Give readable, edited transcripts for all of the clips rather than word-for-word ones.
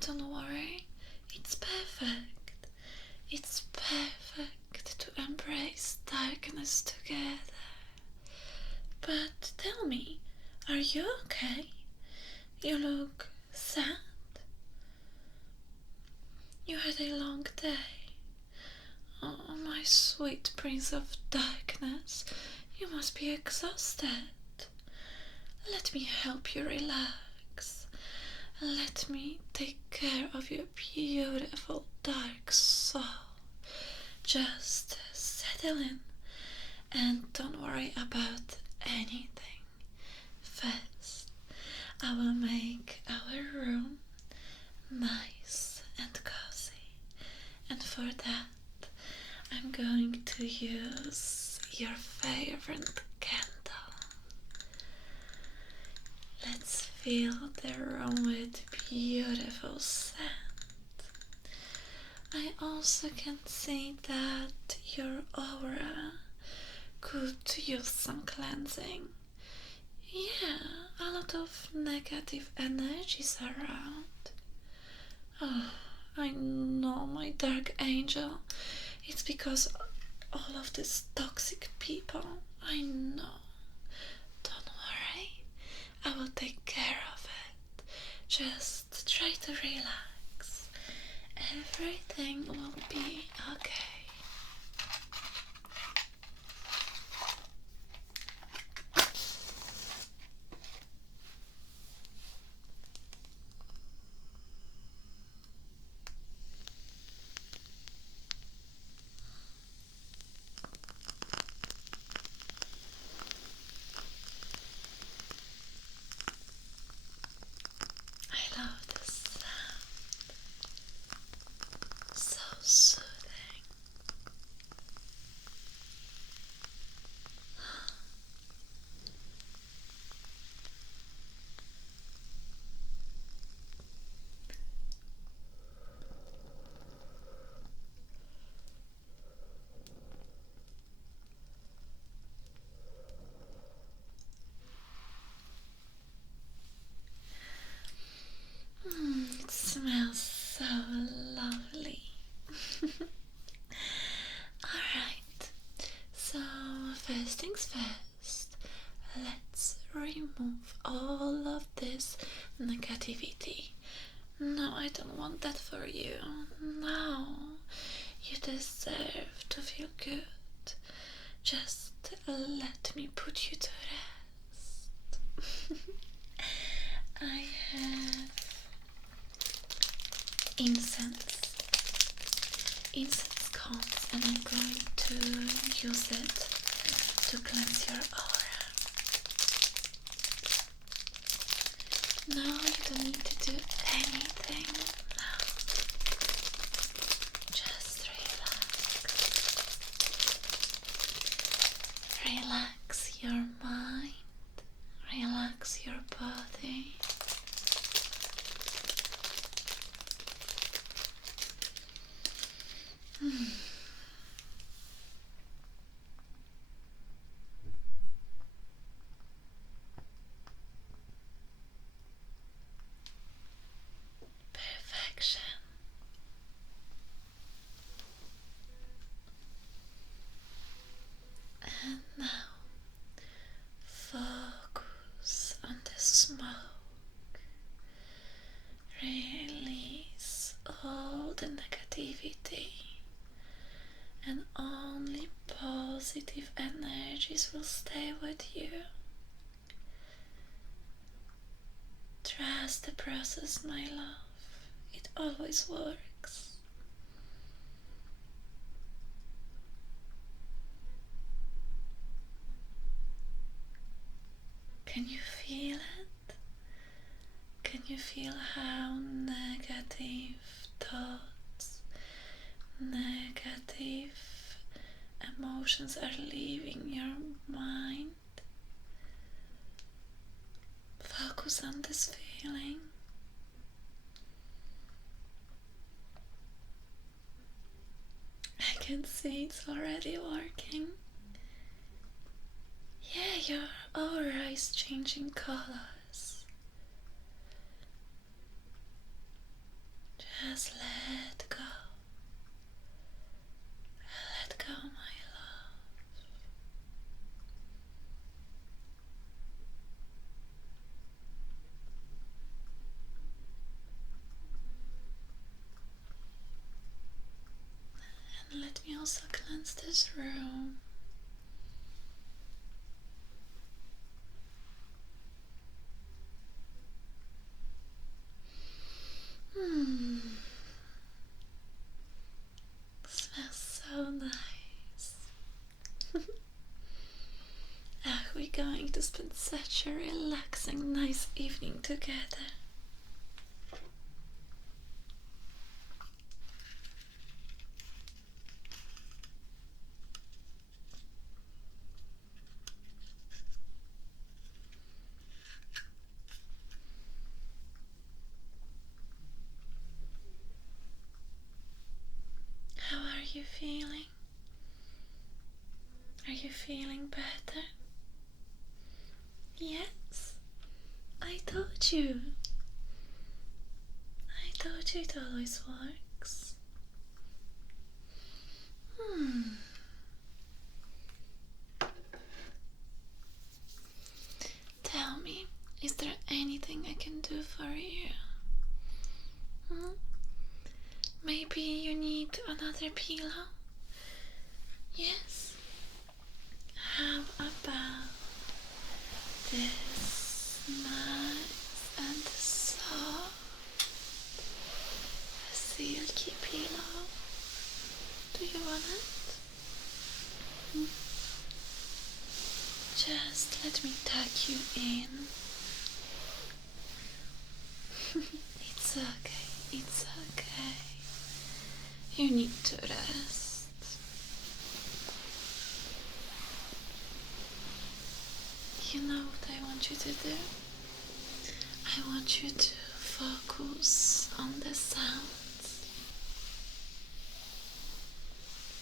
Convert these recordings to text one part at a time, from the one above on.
don't worry. It's perfect. It's perfect to embrace darkness together. But tell me, are you okay? You look sad. You had a long day. Oh, my sweet prince of darkness, you must be exhausted. Let me help you relax. Let me take care of your beautiful dark soul. Just settle in and don't worry about anything. First, I will make our room nice and cozy, and for that I'm going to use your favorite candle. Let's fill the room with beautiful scent. I also can see that your aura could use some cleansing. Yeah, a lot of negative energies around. Oh, I know, my dark angel. It's because all of these toxic people. I know. Don't worry. I will take care of it. Just try to relax. Everything will be okay. I love this sound. So soothing. It smells so lovely. Alright, so first things first, let's remove all of this negativity. No, I don't want that for you. No, you deserve to feel good. Just let me put you to rest. I have incense cones, and I'm going to use it to cleanse your aura. No, you don't need to do anything. No, just relax. Relax your mind, relax your body. Perfection. And now focus on the smoke. Release all the negativity, and only positive energies will stay with you. Trust the process, my love. It always works. Can you feel it? Can you feel how negative thoughts, negative emotions are leaving your mind? Focus on this feeling. I can see it's already working. Yeah, your aura is changing colors. Just let go. Let go, my love. And let me also cleanse this room. Smells so nice. We're going to spend such a relaxing, nice evening together. How are you feeling? Are you feeling better? Yes, I told you. I told you it always works. Tell me, is there anything I can do for you? Maybe you need another pillow? Yes? How about this nice and soft silky pillow? Do you want it? Just let me tuck you in. It's okay, it's okay. You need to rest. You know what I want you to do? I want you to focus on the sounds.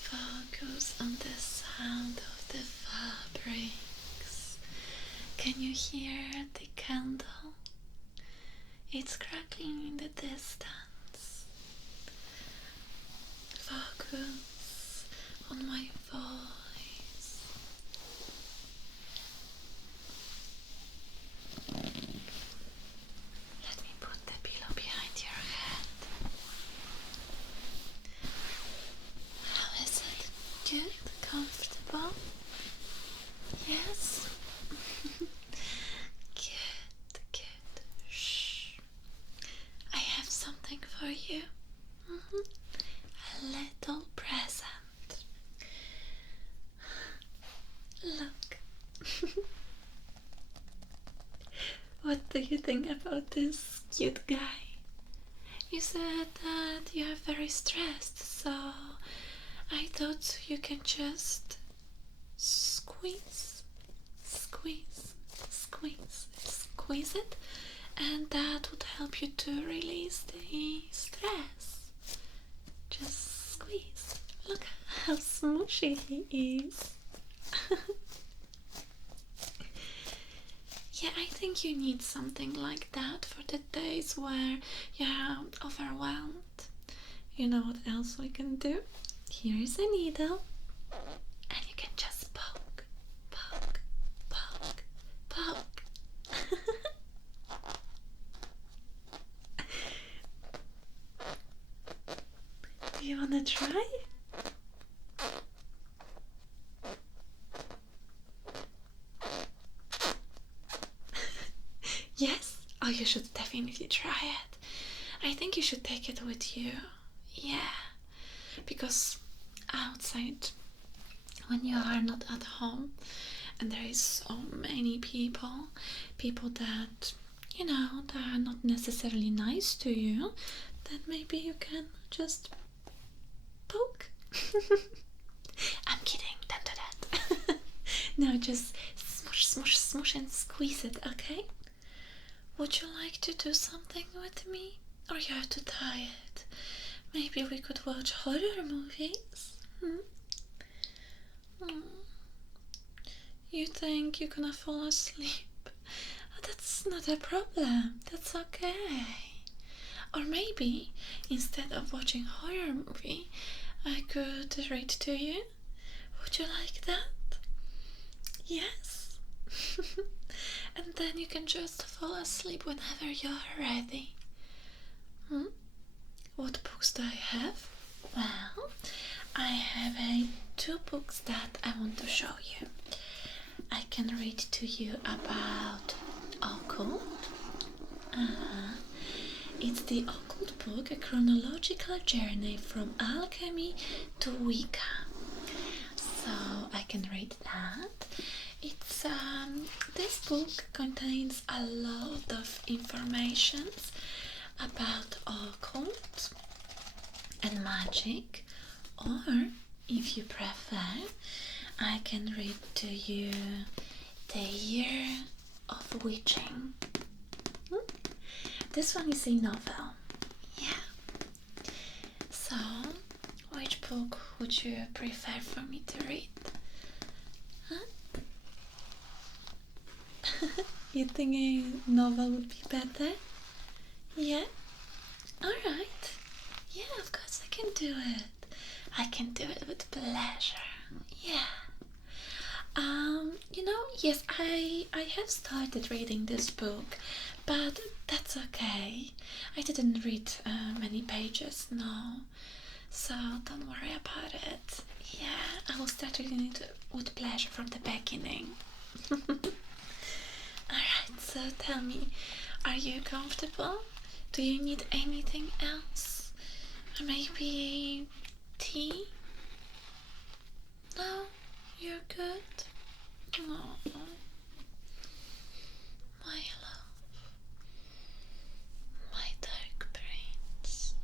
Focus on the sound of the fabrics. Can you hear the candle? It's crackling in the distance. Focus on my voice. Let me put the pillow behind your head. How is it? Good? Comfortable? Yes? Good, good. Shh. I have something for you. A little present. Look. What do you think about this cute guy? You said that you are very stressed, so I thought you can just squeeze it, and that would help you to release the stress. Just squeeze. Look how smushy he is. Yeah, I think you need something like that for the days where you're overwhelmed. You know what else we can do? Here is a needle, and you can just poke. Do you wanna try? Yes? Oh, you should definitely try it. I think you should take it with you. Yeah, because outside, when you are not at home and there is so many people that, you know, that are not necessarily nice to you, then maybe you can just poke. I'm kidding, don't do that. No, just smush and squeeze it, okay? Would you like to do something with me? Or you're too tired? Maybe we could watch horror movies? You think you're gonna fall asleep? Oh, that's not a problem. That's okay. Or maybe, instead of watching horror movie, I could read to you. Would you like that? Yes? And then you can just fall asleep whenever you're ready. What books do I have? Well, I have two books that I want to show you. I can read to you about occult. It's the occult book, a chronological journey from alchemy to Wicca. So I can read that. It's this book contains a lot of information about occult and magic, or if you prefer, I can read to you the Year of Witching. This one is a novel. Yeah. So, which book would you prefer for me to read? You think a novel would be better? Yeah? Alright. Yeah, of course I can do it. I can do it with pleasure. Yeah. Yes, I have started reading this book, but that's okay. I didn't read many pages, no. So don't worry about it. Yeah, I will start reading it with pleasure from the beginning. Alright, so tell me, are you comfortable? Do you need anything else? Or maybe tea? No, you're good? Oh, my love, my dark prince,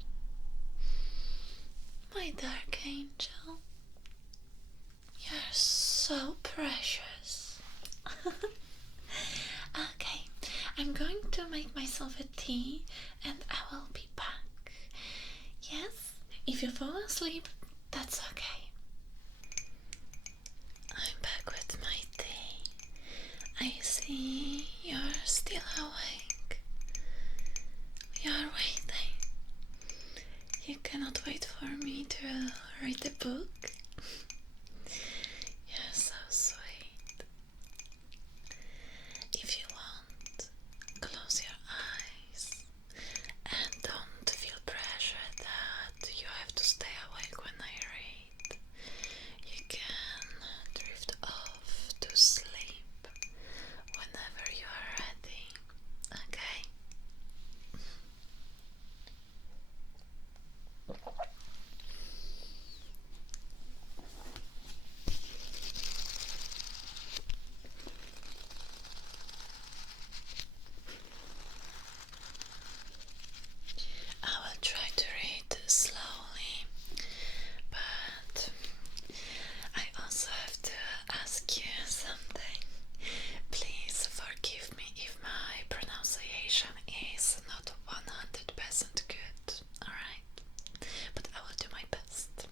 my dark angel, you're so precious. Okay, I'm going to make myself a tea and I will be back. Yes, if you fall asleep, that's okay. I'm back with my tea. I see you're still awake. You're waiting. You cannot wait for me to read the book. You're so sweet. If you want, close your eyes and don't feel pressure that you have to stay awake when I read. You can drift off to sleep whenever you are ready, okay? I will try to read slowly, but I also have to ask you something. Please forgive me if my pronunciation is not 100% good, alright? But I will do my best.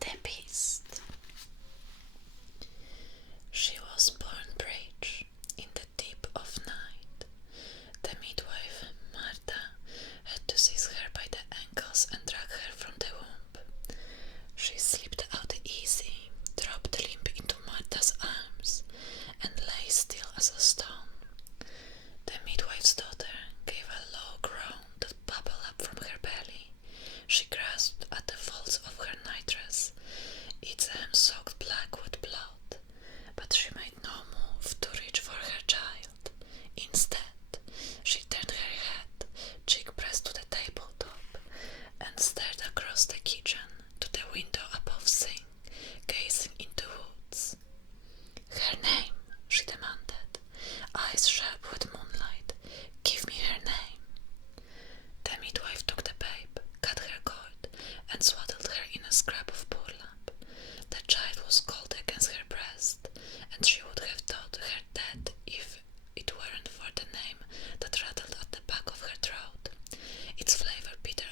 The Beast. She was born Bridge in the deep of night. The midwife, Martha, had to seize her by the ankles and drag her from the womb. She slipped out easy, dropped limp into Martha's arms, and lay still as a stone. The midwife's daughter gave a low groan that bubbled up from her belly. She grasped at the folds of her nightdress, its hem soaked black with blood, but she made no move to reach for her child. Instead, she turned her head, cheek pressed to the tabletop, and stared across the kitchen to the window above sink, gazing into woods. Her name, she demanded, eyes sharp with moonlight. Give me her name. The midwife took the babe, cut her cord, and swaddled her in a scrap of burlap. The child was cold against her breast, and she would have thought her dead if it weren't for the name that rattled at the back of her throat, its flavor bitter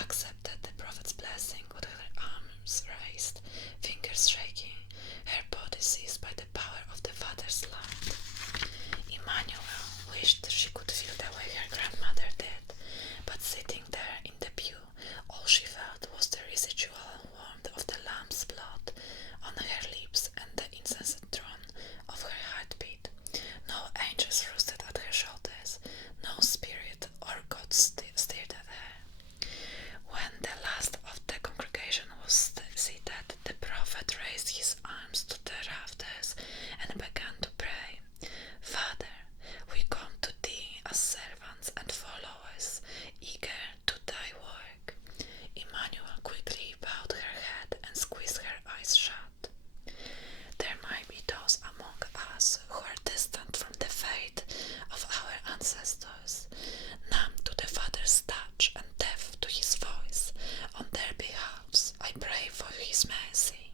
accepted the prophet's blessing with her arms raised, fingers shaking, her body seized by the power of the Father's light. Emmanuel wished she could feel the way her grandmother did, but sitting there in the pew, all she felt was the residual warmth of the lamb's blood on her lips and the incessant drone of her heartbeat. No angels roosted at her shoulders, no spirit or God stared at her. When the last of the congregation was seated, the prophet raised his arms to the rafters and began to pray. Father, we come to thee as servants and followers, eager to thy work. Emmanuel quickly bowed her head and squeezed her eyes shut. There might be those among us who are distant from the faith of our ancestors, numb to the Father's touch and deaf to his voice. On their behalves, I pray for his mercy.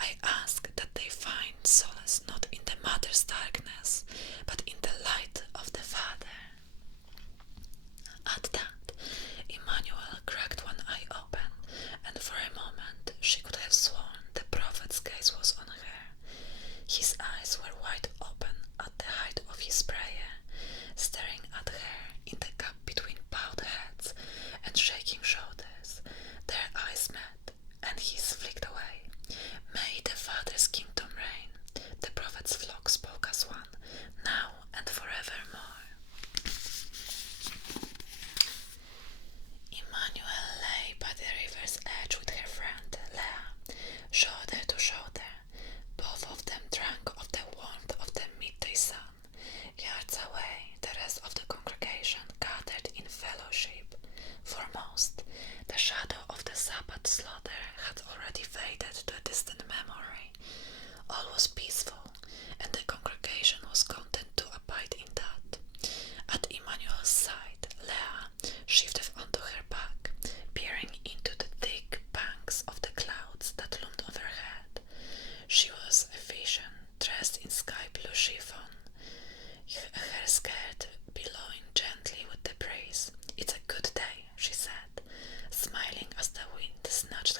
I ask that they find solace not in the mother's darkness, but in the light of the Father. At that, Emmanuel cracked one eye open, and for a moment she could have sworn the prophet's gaze was on her. His eyes were wide open at the height of his prayer, staring at her in the gap between bowed heads and shaking shoulders. Their eyes met, and his flicked away. May the Father's kingdom reign. The prophet's flock spoke as one, now and forevermore. Emmanuel lay by the river's edge with her friend Leah, shoulder to shoulder. Both of them drank of the warmth of the midday sun. Yards away, the rest of the congregation gathered in fellowship. Foremost, the shadow of the Sabbath slaughter had already faded to a distant memory. All was peaceful, and the congregation was content to abide in that. At Emmanuel's side, Leah shifted onto her back, peering into the thick banks of the clouds that loomed overhead. She was a vision, dressed in sky blue chiffon, her skirt billowing gently with the breeze. It's a good day, she said, smiling as the wind snatched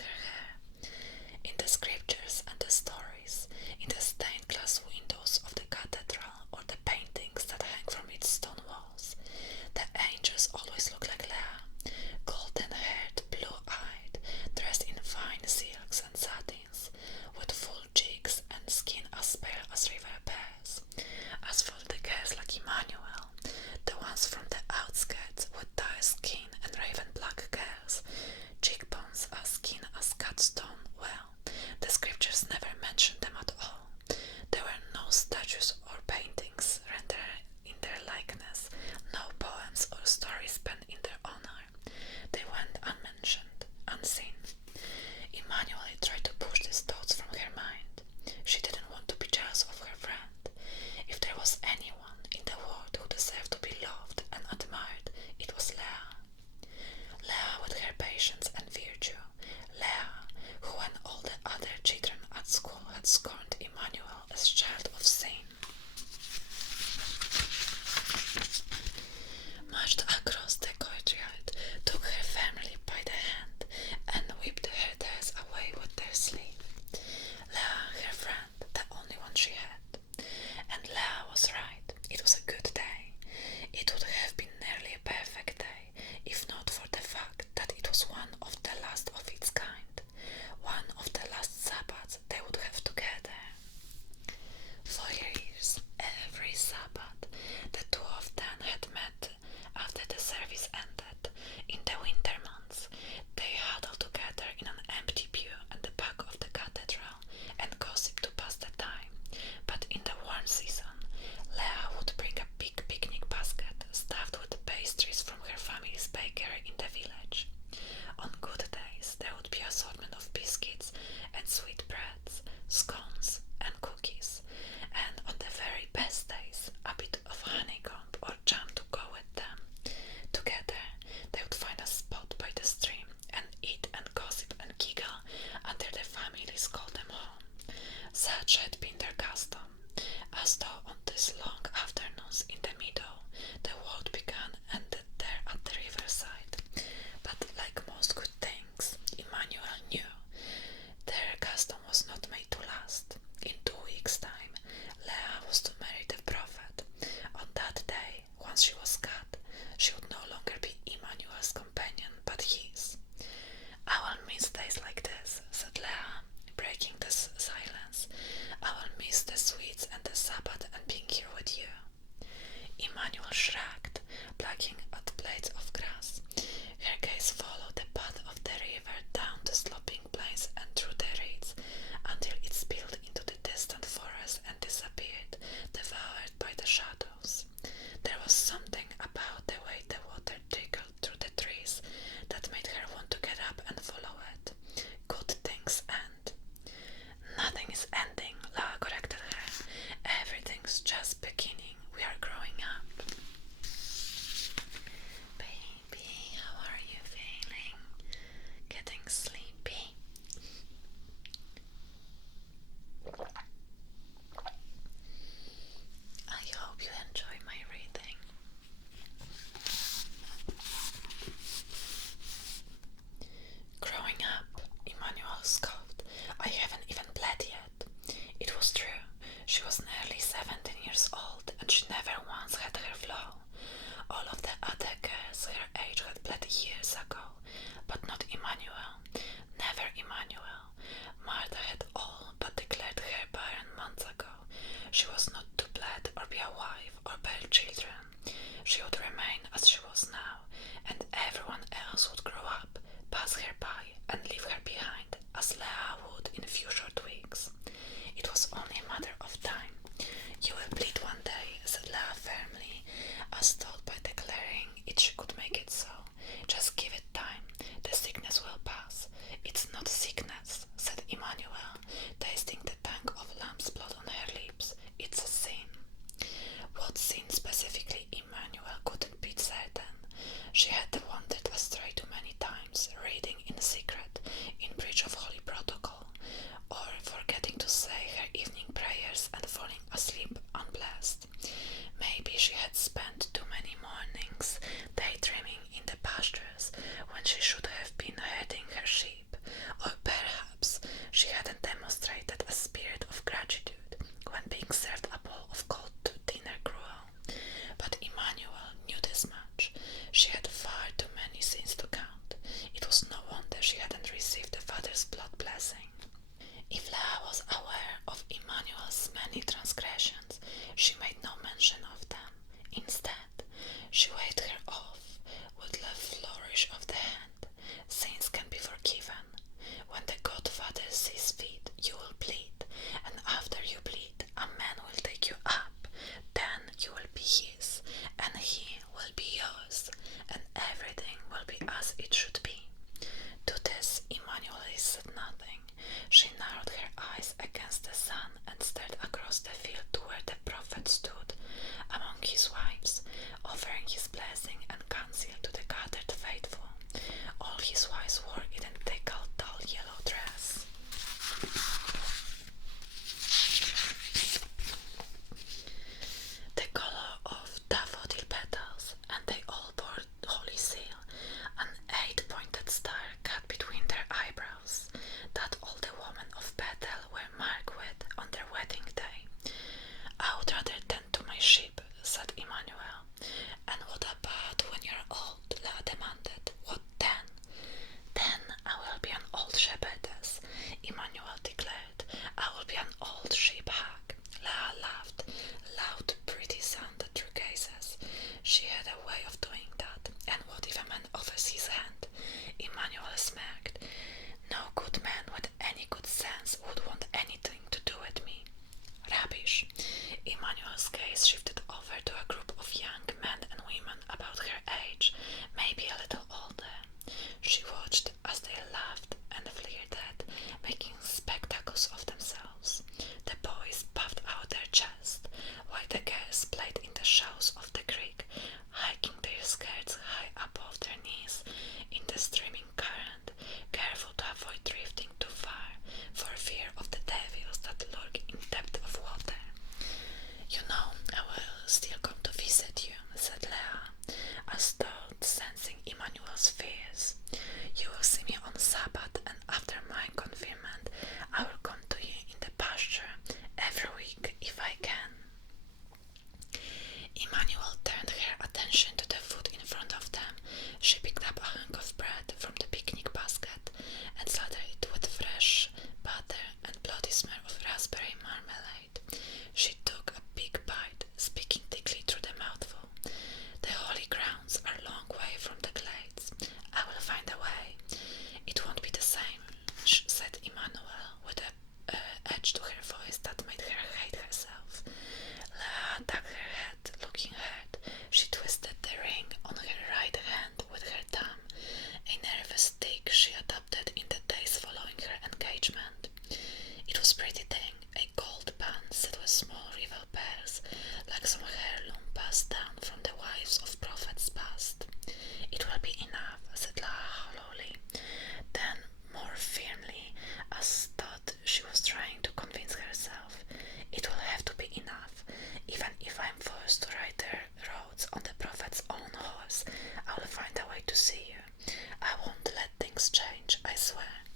exchange, I swear.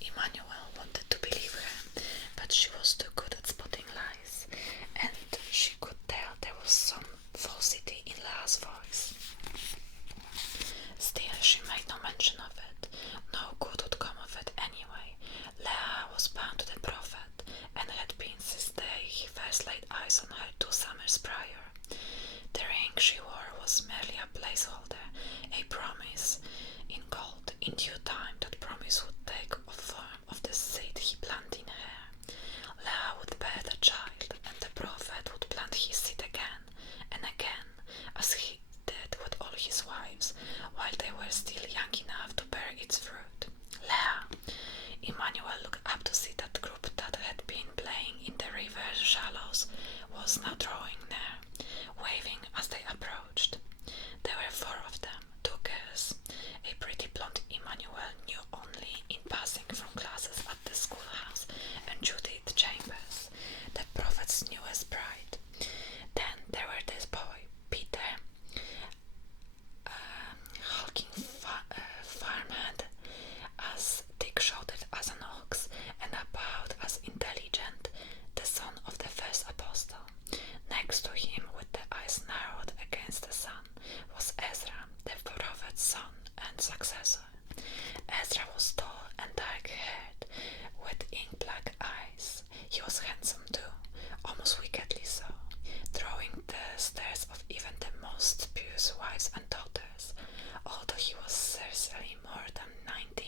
Emmanuel wanted to believe her, but she was too good at spotting lies, and she could tell there was some falsity in Leah's voice. Still, she made no mention of it. No good would come of it anyway. Leah was bound to the prophet, and had been since the day he first laid eyes on her 2 summers prior. The ring she wore was merely a placeholder, a promise in gold. In due time, that promise would take form of the seed he planted in her. Leah would bear the child, and the prophet would plant his seed again and again, as he did with all his wives, while they were still young enough to bear its fruit. Leah! Emmanuel looked up to see that group that had been playing in the river shallows was now drawing near, waving as they approached. There were 4 of them, 2 girls, a pretty blonde Emmanuel knew only in passing from classes at the schoolhouse, and Judith Chambers, the prophet's newest bride. Then there were this boy, Peter, hulking farmhand, as thick-shouldered as an ox, and about as intelligent, the son of the first apostle. Next to him, with the eyes narrowed against the sun, was Ezra, the prophet's son and successor. Ezra was tall and dark-haired, with ink-black eyes. He was handsome too, almost wickedly so, drawing the stares of even the most pious wives and daughters. Although he was scarcely more than 19,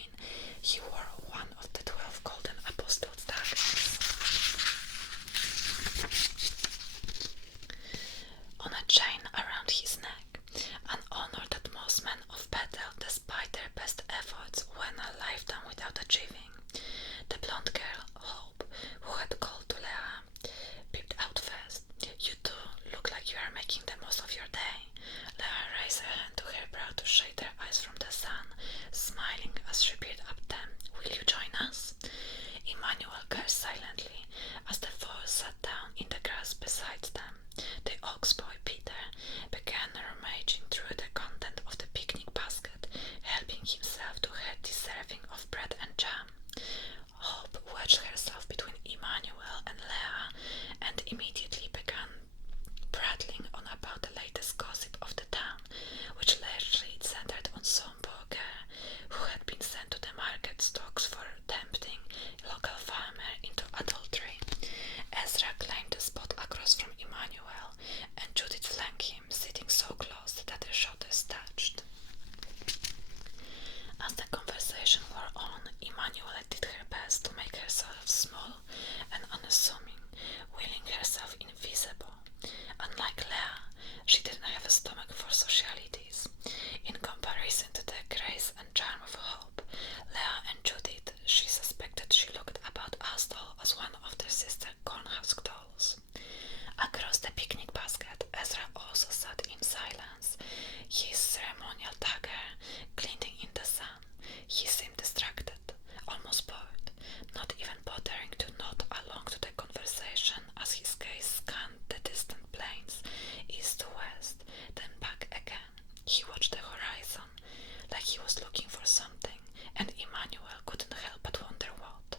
he wore one of the 12 golden apostles' daggers on a chain around his neck, an honor that most men of Bethel, despite their best efforts, went a lifetime without achieving. The blonde girl, Hope, who had called to Leah, peeped out first. "You two look like you are making the most of your day." Leah raised her hand to her brow to shade her eyes from the sun, smiling as she peered at them. "Will you join us?" Emmanuel cursed silently as the 4 sat down in the grass beside them. The ox boy, Peter, began rummaging through the content of the picnic basket, helping himself to a hearty serving of bread and jam. Hope wedged herself between Emmanuel and Leah, and immediately began prattling on about the latest gossip of the town, which largely centered on some poor girl who had been sent to the market stocks for tempting a local farmer into adultery. Ezra claimed the spot across from Emmanuel, and Judith flanked him, sitting so close that their shoulders touched. As the conversation wore on, Emmanuel did her best to make herself small and unassuming, willing herself invisible. Unlike Leah, she didn't have a stomach for socialities. In comparison to the grace and charm of Hope, Leah and Judith, she suspected she looked about as tall as one of their sister cornhusk dolls. Across the picnic basket, Ezra also sat in silence, his ceremonial dagger glinting in the sun. He seemed distracted, almost bored, not even bothering to nod along to the conversation as his gaze scanned the distant plains, east to west, then back again. He watched the horizon, like he was looking for something, and Emmanuel couldn't help but wonder what.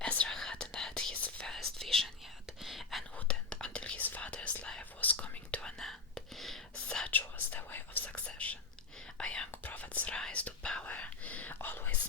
Ezra hadn't had his first vision yet, and wouldn't until his father's life was coming to an end. Such was the way of succession. A young prophet's rise to power always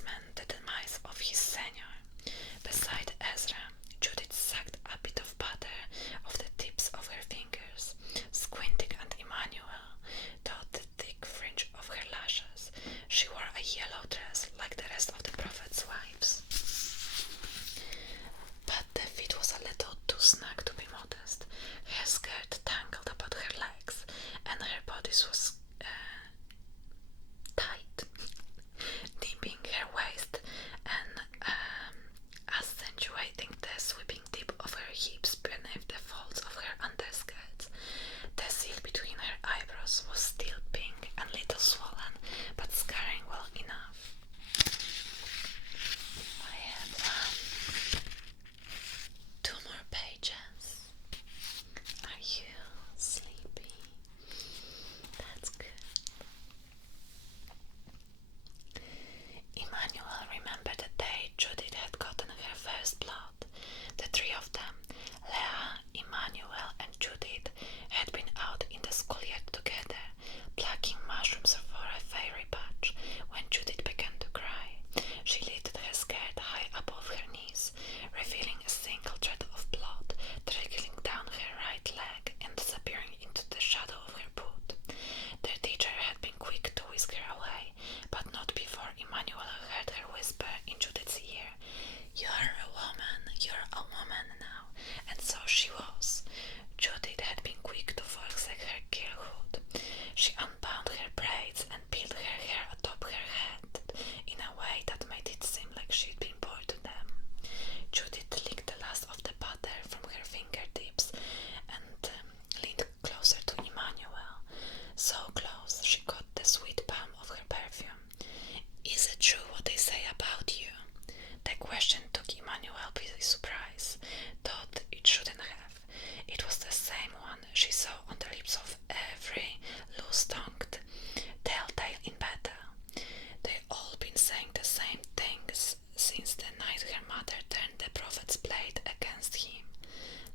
same things since the night her mother turned the prophet's blade against him,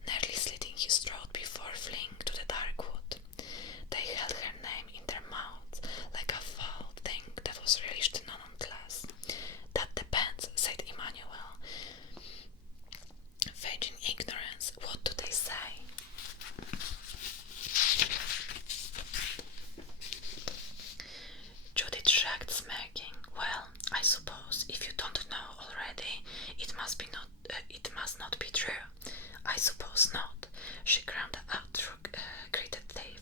nearly slitting his throat before fleeing to the dark wood. They held her name in their mouths like a foul thing that was relished nonetheless. That depends, said Emmanuel, feigning ignorance. What do they say? Judith shrugged, smirking. Well, I suppose if you don't know already, it must not be true. I suppose not. She ground out through gritted teeth.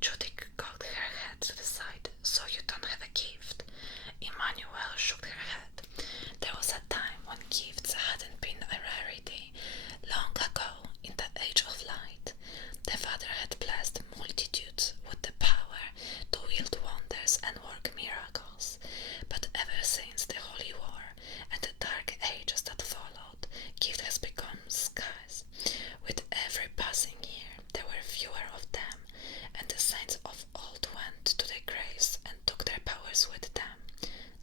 Judith cocked her head to the side. So you don't have a gift? Emmanuel shook her head. There was a time when gifts hadn't been a rarity. Long ago, in the age of light, the Father had blessed multitudes with the power to wield wonders and work miracles. But ever since the Holy War and the Dark Ages that followed, gift has become scarce. With every passing year, there were fewer of them, and the saints of old went to their graves and took their powers with them.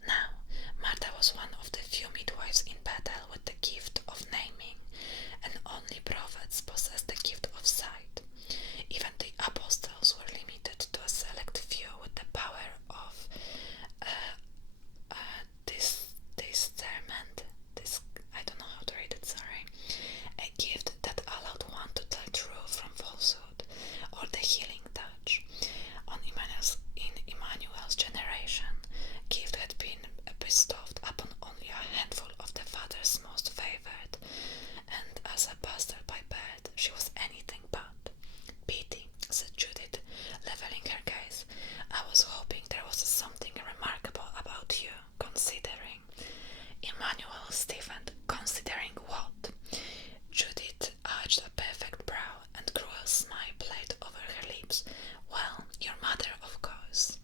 Now, Martha was one of the few midwives in battle with the gift of naming, and only prophets possessed the gift of sight. Even the apostles were limited to a select few with the power of discernment. I don't know how to read it, sorry. A gift that allowed one to tell truth from falsehood, or the healing touch. In Emmanuel's generation, gift had been bestowed upon only a handful of the Father's most favored, and as a pastor by birth, she was anything but. Pity, said Judith, leveling her gaze. I was hoping there was something remarkable about you, considering. Emmanuel stiffened. Considering what? Judith arched a perfect brow, and cruel smile played over her lips. Well, your mother, of course.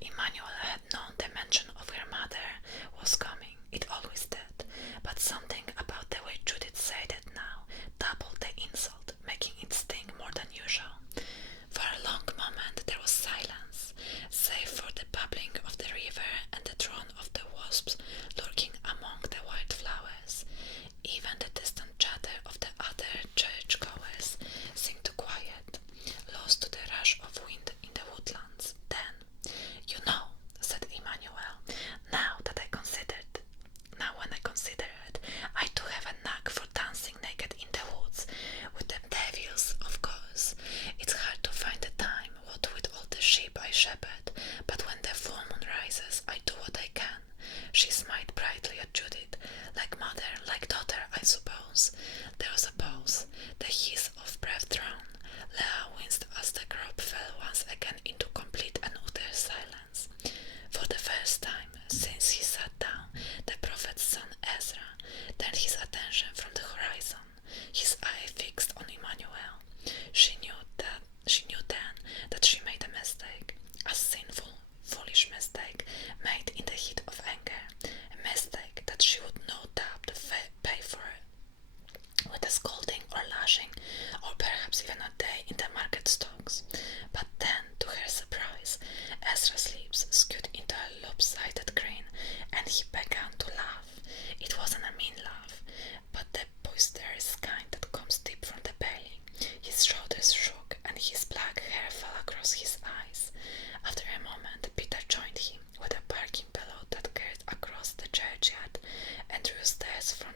Emmanuel had known the mention of her mother was coming. It always did, but something about the way Judith said it now doubled the insult, making it sting more than usual. For a long moment there was silence, save for the bubbling of the river and the drone of the wasps lurking among the wildflowers. Even the distant chatter of the other churchgoers seemed quiet, lost to the rush of wind in the woodlands. Then, you know, said Emmanuel, when I consider it, I do have a knack for dancing naked in the woods, with the devils, of course. It's hard to find the time, what with all the sheep I shepherd, but when the full moon rises, I do what I can. She smiled brightly at Judith. Like mother, like daughter, I suppose. There was a pause, the hiss of breath drawn. Leah winced as the group fell once again into complete and utter silence. For the first time since he sat down, the prophet's son Ezra turned his attention from the horizon, his eye fixed on Emmanuel. She knew then that she made a mistake, a sinful, foolish mistake made in the heat of anger, a mistake that she would no doubt pay for with a scolding or lashing, or perhaps even a day in the market stocks. But then, to her surprise, Ezra's lips skewed into a lopsided grin, and he began to laugh. It wasn't a mean laugh, but the boisterous kind that comes deep from the belly. His shoulders shook, and his black hair fell across his eyes. After a moment, Peter joined him with a barking bellow that curled across the churchyard and drew stairs from